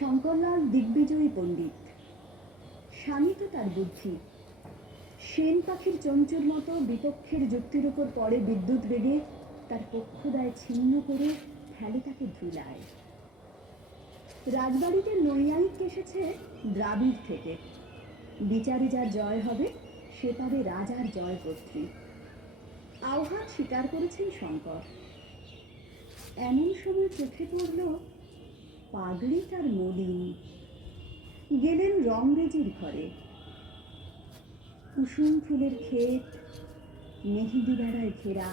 শঙ্করলাল দিগ্বিজয়ী পণ্ডিত, শানিত তার বুদ্ধি। সেন পাখির চঞ্চুর মতো বিপক্ষের যুক্তির উপর পড়ে বিদ্যুৎ বেগে, তার পক্ষদায় ছিন্ন করে ফেলে তাকে ধুলায়। রাজবাড়িতে নৈয়ায়িক এসেছে দ্রাবিড় থেকে। বিচারে যার জয় হবে সে পাবে রাজার জয়পত্রী। আহ্বান স্বীকার করেছেন শঙ্কর। এমন সময় চোখে পড়ল পাগড়ি তার মলিন। গেলেন রংরেজির ঘরে। কুসুম ফুলের ক্ষেত, মেহেদি বেড়ায় ঘেরা।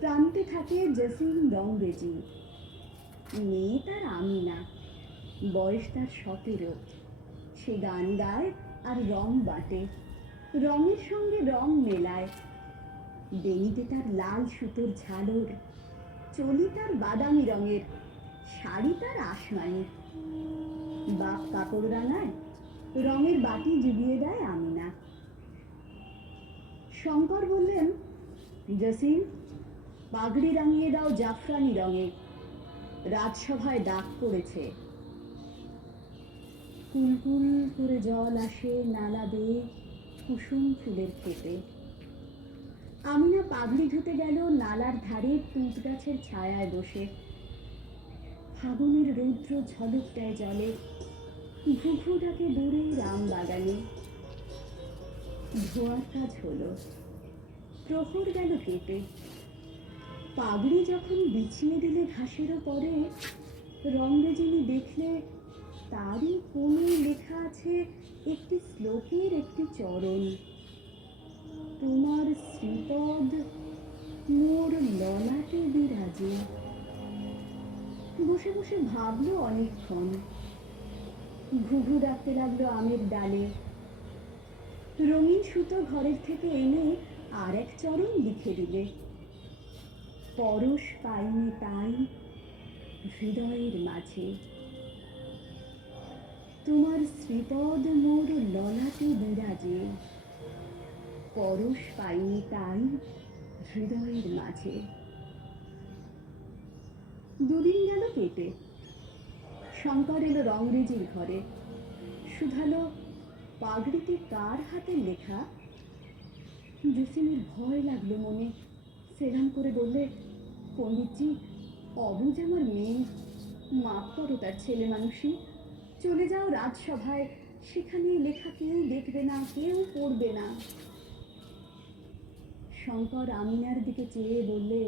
প্রান্তে থাকে জসিম রংরেজি। মেয়ে তার আমিনা, বয়স তার 17। সে গান গায় আর রং বাটে, রঙের সঙ্গে রং মেলায়। বেনিতে তার লাল সুতোর ঝালর, চলি তার বাদামি রঙের, শাড়ি তার আসমানি। বাপ কাপড় রাঙায়, রঙের বাটি জুগিয়ে দেয় আমিনা। শঙ্কর বললেন, জসিম, পাগড়ি রাঙিয়ে দাও জাফরানি রঙে, রাজসভায় ডাক পড়েছে। কুলকুল করে জল আসে নালা বেয়ে কুসুম ফুলের ক্ষেতে। আমিনা পাগড়ি ধুতে গেল নালার ধারে তুঁত গাছের ছায়ায় বসে। ফাগুনের রৌদ্র ঝলক দেয় জলে, ঘুঘু ডাকে দূরে রাম বাগানে। ধোয়ার কাজ হলো, প্রহর গেল কেটে। পাগড়ি যখন বিছিয়ে দিলে ঘাসের পরে, রংরেজিনী দেখলে তারই কোণে লেখা আছে একটি শ্লোকের একটি চরণ। তোমার শ্রীপদ মোর ললাটে বিরাজে। বসে বসে ভাবলো অনেকক্ষণ। ঘুঘু ডাকতে লাগলো আমের ডালে। রঙিন সুতো ঘরের থেকে এনে আর এক চরণ লিখে দিলে, পরশ পাইনি তাই হৃদয়ের মাঝে। তোমার শ্রীপদ মোর ললাটে বিরাজে, পরশ পাইনি তাই হৃদয়ের মাঝে। দুদিন গেল কেটে। শঙ্কর এলো রংরেজির ঘরে। শুধালো, পাগড়িতে কার হাতের লেখা? জসিমের ভয় লাগলো মনে। সেলাম করে বললে, পণ্ডিতজি, অবুঝ আমার মেয়ে, মাফ করো তার ছেলে মানুষই। চলে যাও রাজসভায়, সেখানে লেখা কেউ দেখবে না, কেউ পড়বে না। শঙ্কর আমিনার দিকে চেয়ে বললে,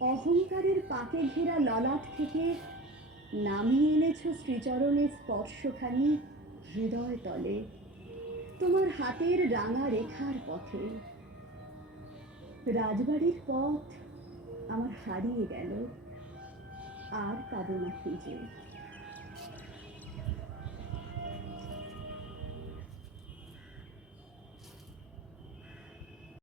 অহংকারের পাকে ঘেরা ললাট থেকে নামিয়ে এনেছ শ্রীচরণের স্পর্শখানি হৃদয় তলে, তোমার হাতের রাঙা রেখার পথে। রাজবাড়ির পথ আমার হারিয়ে গেল, আর পাবো না খুঁজে।